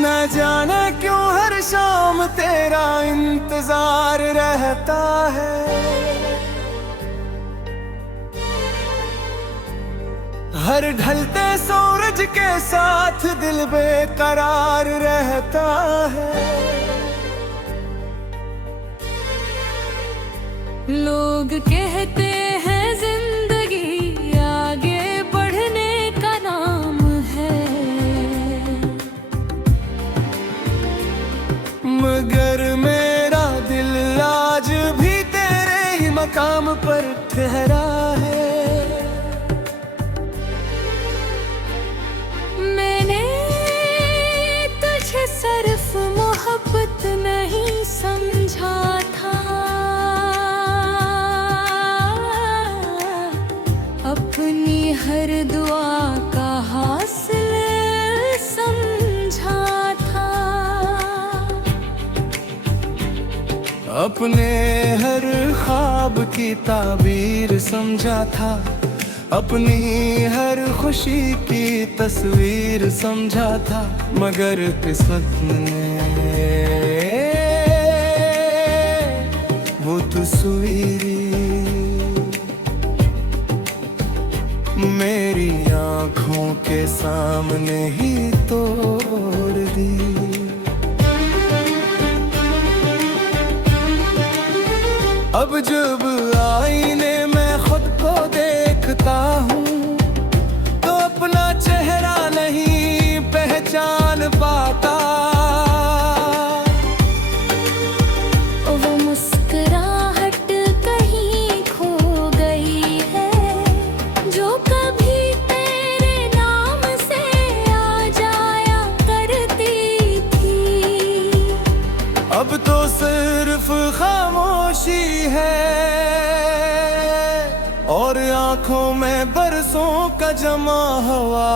न जाने क्यों हर शाम तेरा इंतजार रहता है। हर ढलते सूरज के साथ दिल बेकरार रहता है। लोग कहते हैं जिंदगी आगे बढ़ने का नाम है, मगर मेरा दिल आज भी तेरे ही मकाम पर ठहरा है। मैंने तुझे सिर्फ मोहब्बत नहीं समझा था, अपनी हर दुआ का हासिल समझा था। अपने हर ख्वाब की ताबीर समझा था, अपनी हर खुशी की तस्वीर समझा था, मगर किस्मत ने वो तस्वीर मेरी आँखों के सामने ही तोड़ दी। अब जब आईने में खुद को देखता हूँ तो अपना चेहरा नहीं पहचान पाता। वो मुस्कुराहट कहीं खो गई है, जो कभी तेरे नाम से आ जाया करती थी। अब तो सिर्फ खामोशी है और आंखों में बरसों का जमा हुआ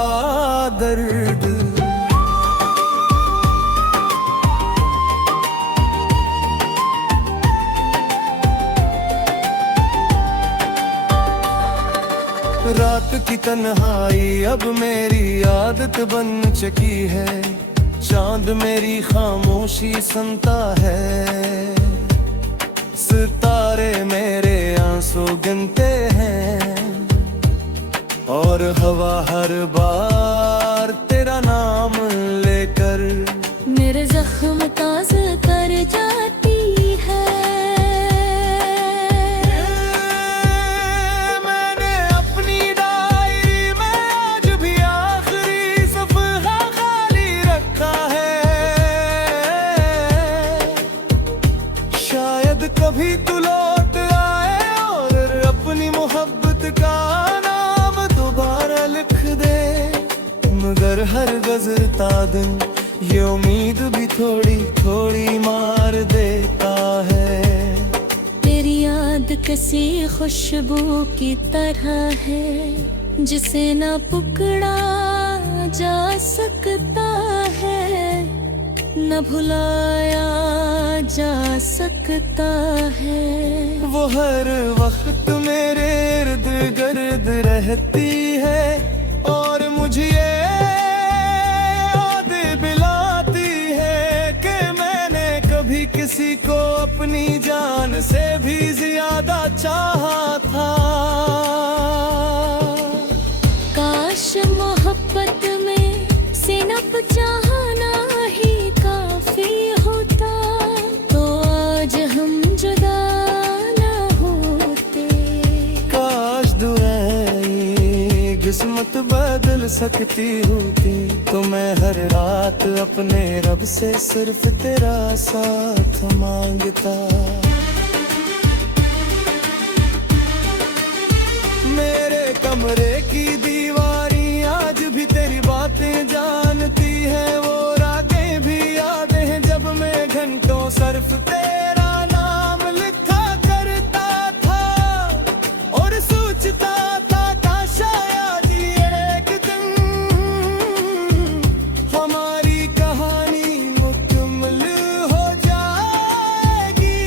दर्द। रात की तन्हाई अब मेरी आदत बन चुकी है, चांद मेरी खामोशी सुनता है, सितारे मेरे आंसू गिनते हैं और हवा हर बार तेरा नाम लेकर मेरे जख्म ताज़ा कर जाती है। मैंने अपनी डायरी में आज भी आखिरी सफ़हा खाली रखा है, शायद कभी तू लौट आए और अपनी मोहब्बत का नाम दोबारा लिख दे, मगर हर गुज़रता दिन ये उम्मीद भी थोड़ी थोड़ी मार देता है। तेरी याद किसी खुशबू की तरह है, जिसे न पकड़ा जा सकता है, न भुलाया जा सकता है। वो हर वक्त मेरे इर्द गिर्द रहती है और मुझे याद दिलाती है कि मैंने कभी किसी को अपनी जान से भी ज्यादा चाहा था। काश मोहब्बत में सिनप चाहना ही काफी होता, तो आज हम जुदा न होते। काश दुआएं किस्मत बदल सकती होती, तो मैं हर रात अपने रब से सिर्फ तेरा साथ मांगता। मेरे कमरे की दीवारी आज भी तेरी बातें जानती है, वो रातें भी याद हैं जब मैं घंटों सिर्फ तेरा नाम लिखा करता था और सोचता था काश शायद एक दिन हमारी कहानी मुकम्मल हो जाएगी।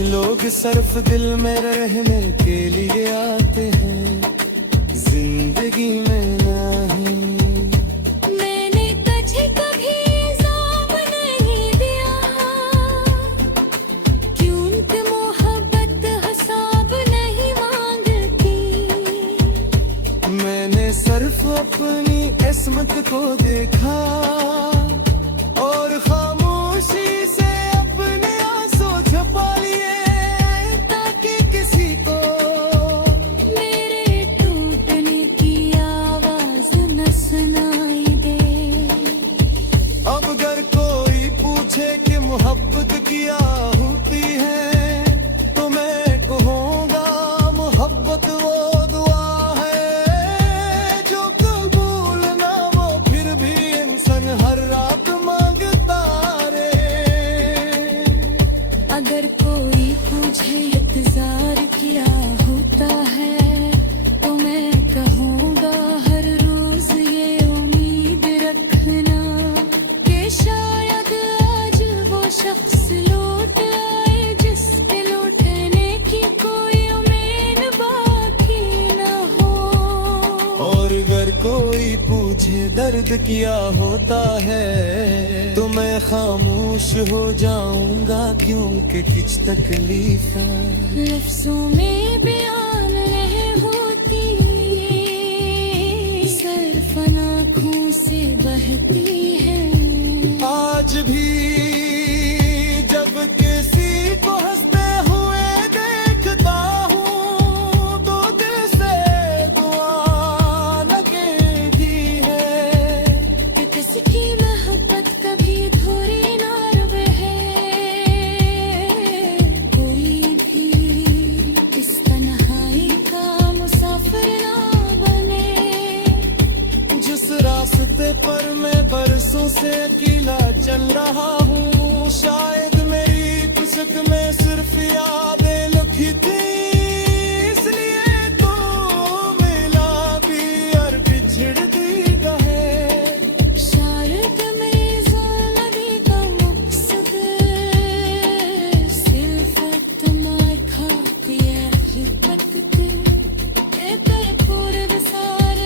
कुछ लोग सिर्फ दिल में रहने के लिए आते हैं, जिंदगी में नहीं। मैंने तुझे कभी इल्जाम नहीं दिया, क्यों कि मोहब्बत हिसाब नहीं मांगती। मैंने सिर्फ अपनी किस्मत को देखा और खामोशी से अपने आंसू छुपा लिए, ताकि किसी को मेरे टूटने की आवाज न सुनाई दे। अब अगर कोई पूछे कि मोहब्बत क्या होती है, तो मैं कहूँगा मोहब्बत वो दुआ है जो कबूल ना वो फिर भी इंसान हर रात मांगता रे। अगर कोई पूछे इंतजार क्या होता है, तो मैं कहूँगा हर रोज ये उम्मीद रखना कि शायद आज वो शख्स लौट आए जिसके लौटने की कोई उम्मीद बाकी न हो। और अगर कोई पूछे दर्द क्या होता है, तो मैं खामोश हो जाऊंगा, क्योंकि कुछ तकलीफ है लफ्जों में बयान नहीं होती, सिर्फ आँखों से बहती है। आज भी जब किसी को हंसते हुए देखता हूँ, तो दिल से दुआ लगती है कि किसकी मोहब्बत कभी अधूरी ना रहे। कोई भी इस तन्हाई का मुसाफिर ना बने। जिस रास्ते पर मैं बरसों से अकेला चल रहा हूँ, शायद मेरी पुस्तक में सिर्फ यादें लिखी थी, इसलिए तो मिला भी और बिछड़ दी गए। शायद मेरी ज़िंदगी का मकसद सिर्फ तुम्हारी खाती है खिदमत की। ए तेरे पूरे विसार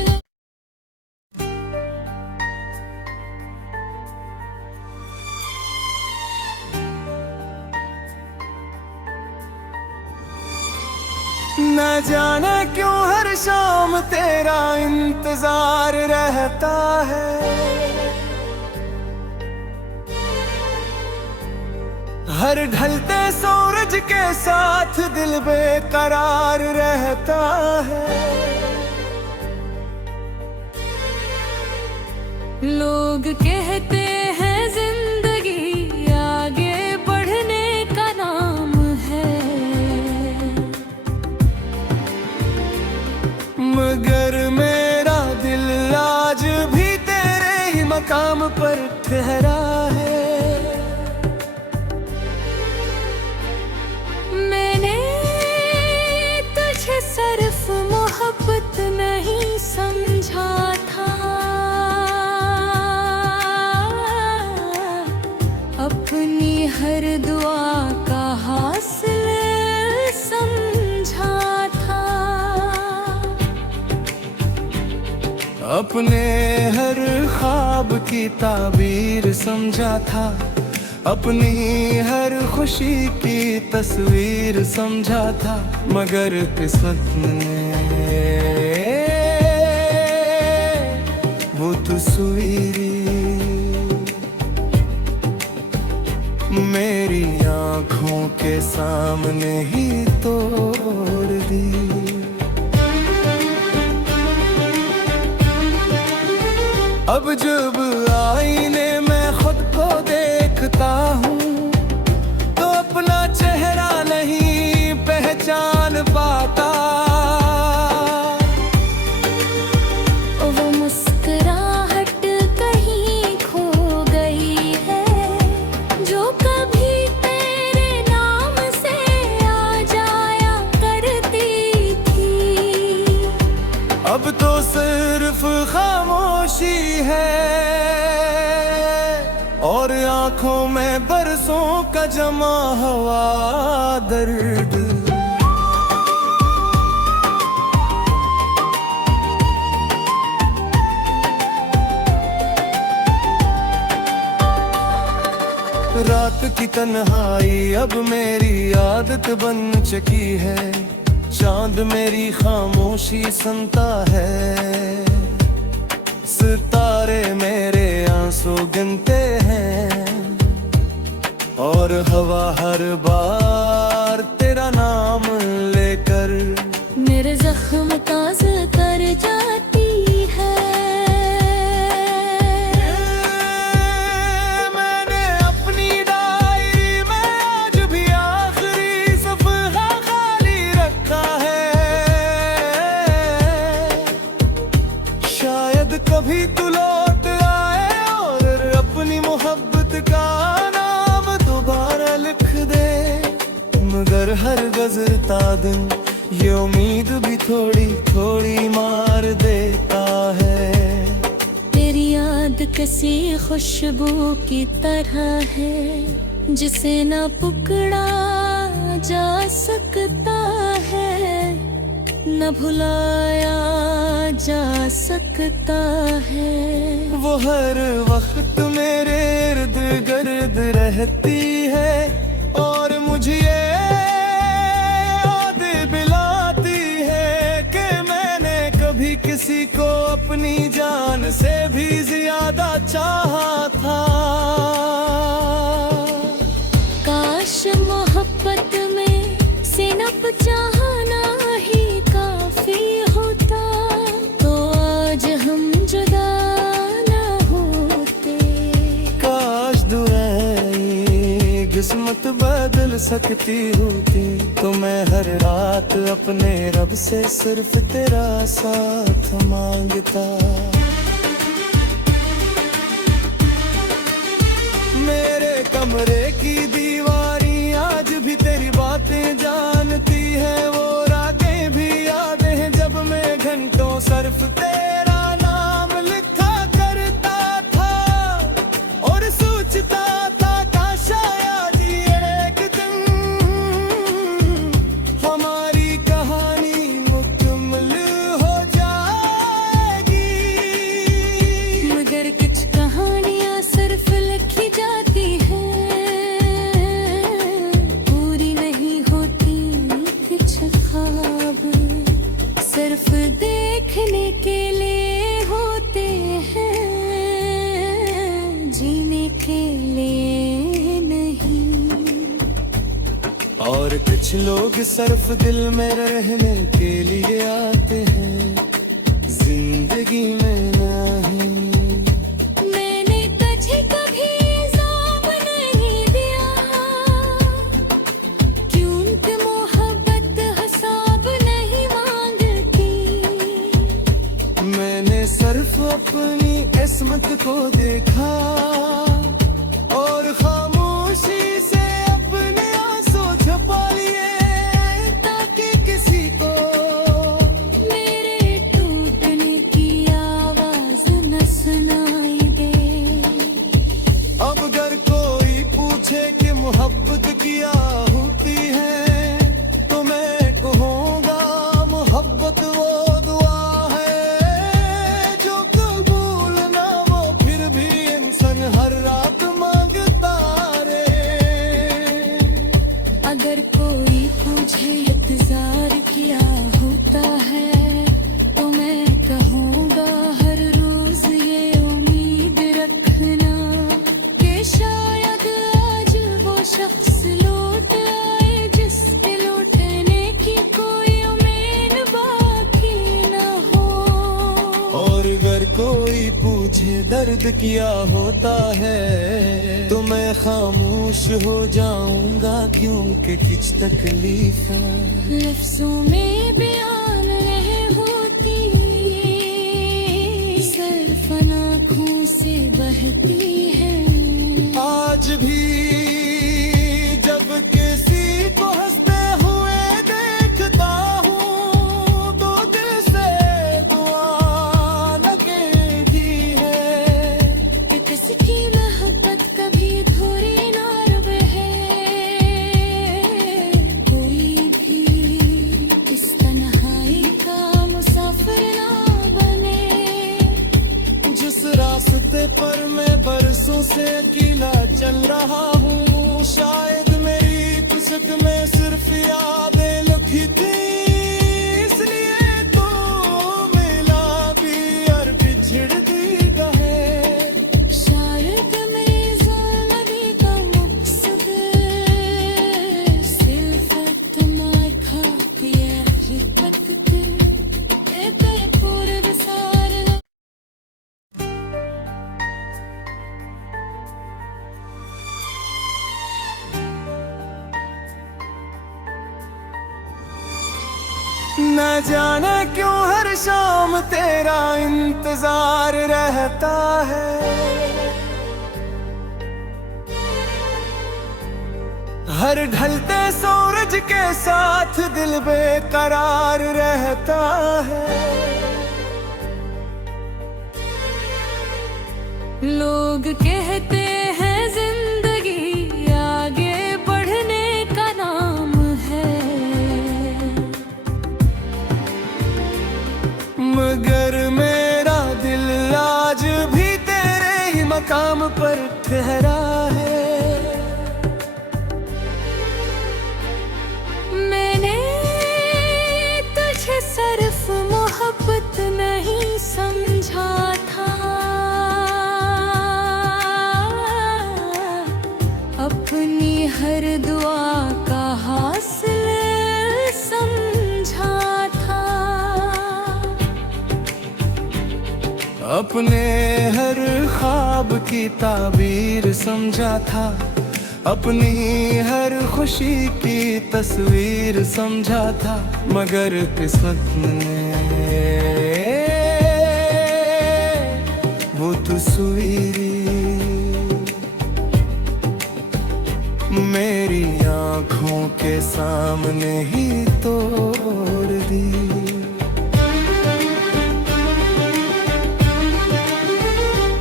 न जाने क्यों हर शाम तेरा इंतजार रहता है, हर ढलते सूरज के साथ दिल बेकरार रहता है। लोग कहते हैं जिंदगी आगे बढ़ने का नाम है, मगर मेरा दिल आज भी तेरे ही मकाम पर ठहरा है। मैंने तुझे सिर्फ मोहब्बत नहीं समझा था, अपनी हर दुआ का हासिल समझा था। अपने हर ख्वाब की ताबीर समझा था, अपनी हर खुशी की तस्वीर समझा था, मगर किस्मत ने वो तस्वीर मेरी आँखों के सामने ही तोड़ दी। अब जब आईने में खुद को देखता हूँ, तो अपना चेहरा नहीं पहचान पाता। वो मुस्कुराहट कहीं खो गई है, जो कभी तेरे नाम से आ जाया करती थी। अब तो सिर्फ खामोशी है और आंखों में बरसों का जमा हवा दर्द। रात की तन्हाई अब मेरी आदत बन चुकी है, चांद मेरी खामोशी सुनता है, सितारे मेरे आंसू गिनते हैं, और हवा हर बार तेरा नाम लेकर मेरे जख्म ताज़ा कर जाती है। मैंने अपनी डायरी में आज भी आखिरी सफ़हा खाली रखा है, शायद कभी तू लौट आए और अपनी मोहब्बत का नाम दोबारा लिख दे। मगर हर गुज़रता दिन ये उम्मीद भी थोड़ी थोड़ी मार देता है। तेरी याद किसी खुशबू की तरह है, जिसे न पकड़ा जा सकता है, न भुलाया जा सकता है। वो हर वक्त मेरे इर्द गिर्द रहती है, और मुझे ये याद दिलाती है कि मैंने कभी किसी को अपनी जान से भी ज्यादा चाहा था। काश मोहब्बत में सिनप चाहना ही काफी होता, तो आज हम जुदा न होते। काश दुआएं किस्मत बदल सकती होती, तो मैं हर रात अपने रब से सिर्फ तेरा साथ मांगता। मेरे कमरे की दीवारी आज भी तेरी बातें जानती है, वो रातें भी याद हैं जब मैं घंटों सिर्फ तेरा नाम लिखा करता था, और सोचता था काश शायद एक दिन हमारी कहानी मुकम्मल हो जाएगी। मगर कुछ कहानियां सिर्फ लिखी जाती हैं, पूरी नहीं होती। कुछ ख्वाब सिर्फ देखने के लिए होते हैं, जीने के लिए नहीं। और कुछ लोग सिर्फ दिल में रहने के लिए आते हैं, जिंदगी में नहीं। मैंने तुझे कभी इल्ज़ाम नहीं दिया, क्यों कि मोहब्बत हिसाब नहीं मांगती। मैंने सिर्फ अपनी किस्मत को देखा, और खामोशी से अपने आंसू छुपा लिए, ताकि किसी को मेरे टूटने की आवाज न सुनाई दे। अब अगर कोई पूछे कि मोहब्बत क्या होती है, तो मैं कहूँगा मोहब्बत वो दुआ है जो कबूल ना वो फिर भी इंसान हर रात मांगता रे। अगर कोई पूछे इंतजार क्या होता है, तो मैं कहूँगा हर रोज ये उम्मीद रखना कि शायद आज वो शख्स लौट आए, जिसके लौटने की कोई उम्मीद बाकी न हो। और अगर कोई पूछे दर्द क्या होता है, तो मैं खामोश हो जाऊंगा, क्योंकि कुछ तकलीफ है लफ्जों में बयान नहीं होती, सिर्फ आँखों से बहती है। आज भी जब किसी को हंसते हुए देखता हूँ, तो दिल से दुआ लगती है। कि किसकी मोहब्बत कभी रास्ते पर मैं बरसों से अकेला चल रहा हूँ। शायद मेरी पुस्तक में सिर्फ यादें लिखी थी, इसलिए तो मिला भी और बिछड़ दी गए। शायद मैं ज़िंदगी का मकसद सिर्फ इतना खाफी है तक के तेरे पूरे विसार। न जाने क्यों हर शाम तेरा इंतजार रहता है, हर ढलते सूरज के साथ दिल बेकरार रहता है। लोग कहते हैं जिंदगी आगे बढ़ने का नाम है, मगर मेरा दिल आज भी तेरे ही मकाम पर ठहरा है। मैंने तुझे सिर्फ मोहब्बत नहीं समझा था, अपनी हर दुआ का हासिल समझा था। अपने हर ख्वाब की ताबीर समझा था, अपनी हर खुशी की तस्वीर समझा था, मगर किस्मत ने वो तस्वीर मेरी आँखों के सामने ही तोड़ दी।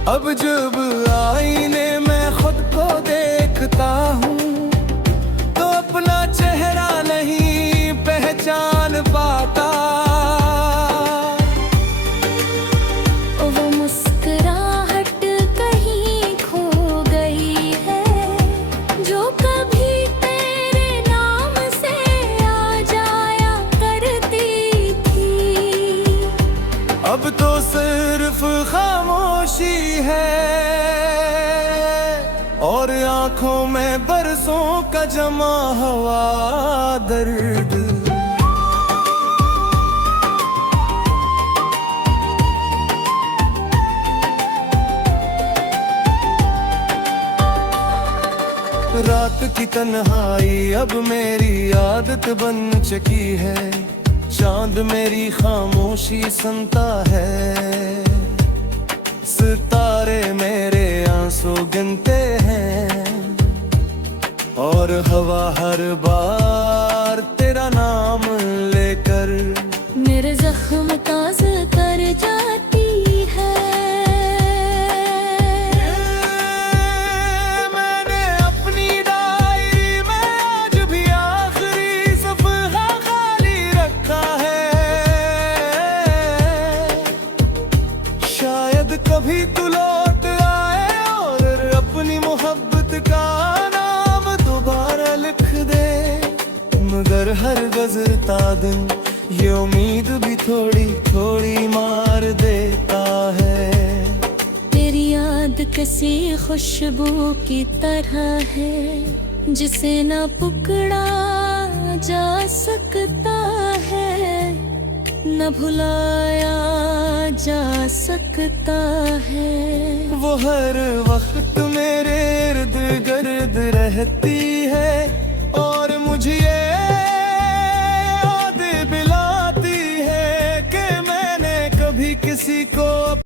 अब जब आईने में खुद को देखता हूँ तो अपना चेहरा नहीं पहचान पाता। वो मुस्कुराहट कहीं खो गई है, जो कभी तेरे नाम से आ जाया करती थी। अब तो सिर्फ खामोशी है और आंखों में बरसों का जमा हुआ दर्द। रात की तन्हाई अब मेरी आदत बन चुकी है, चांद मेरी खामोशी सुनता है, सितारे मेरे आंसू गिनते हैं और हवा हर बार तेरा नाम लेकर मेरे जख्म ताज़ा कर जाती है। मैंने अपनी डायरी में आज भी आखिरी सफ़हा खाली रखा है, शायद कभी तू लौट आए और अपनी मोहब्बत का नाम दोबारा लिख दे, मगर हर गुज़रता दिन ये उम्मीद भी थोड़ी थोड़ी मार देता है। तेरी याद किसी खुशबू की तरह है, जिसे न पकड़ा जा सकता है, न भुलाया जा सकता है। वो हर वक्त मेरे इर्द गिर्द रहती है और मुझे याद दिलाती है कि मैंने कभी किसी को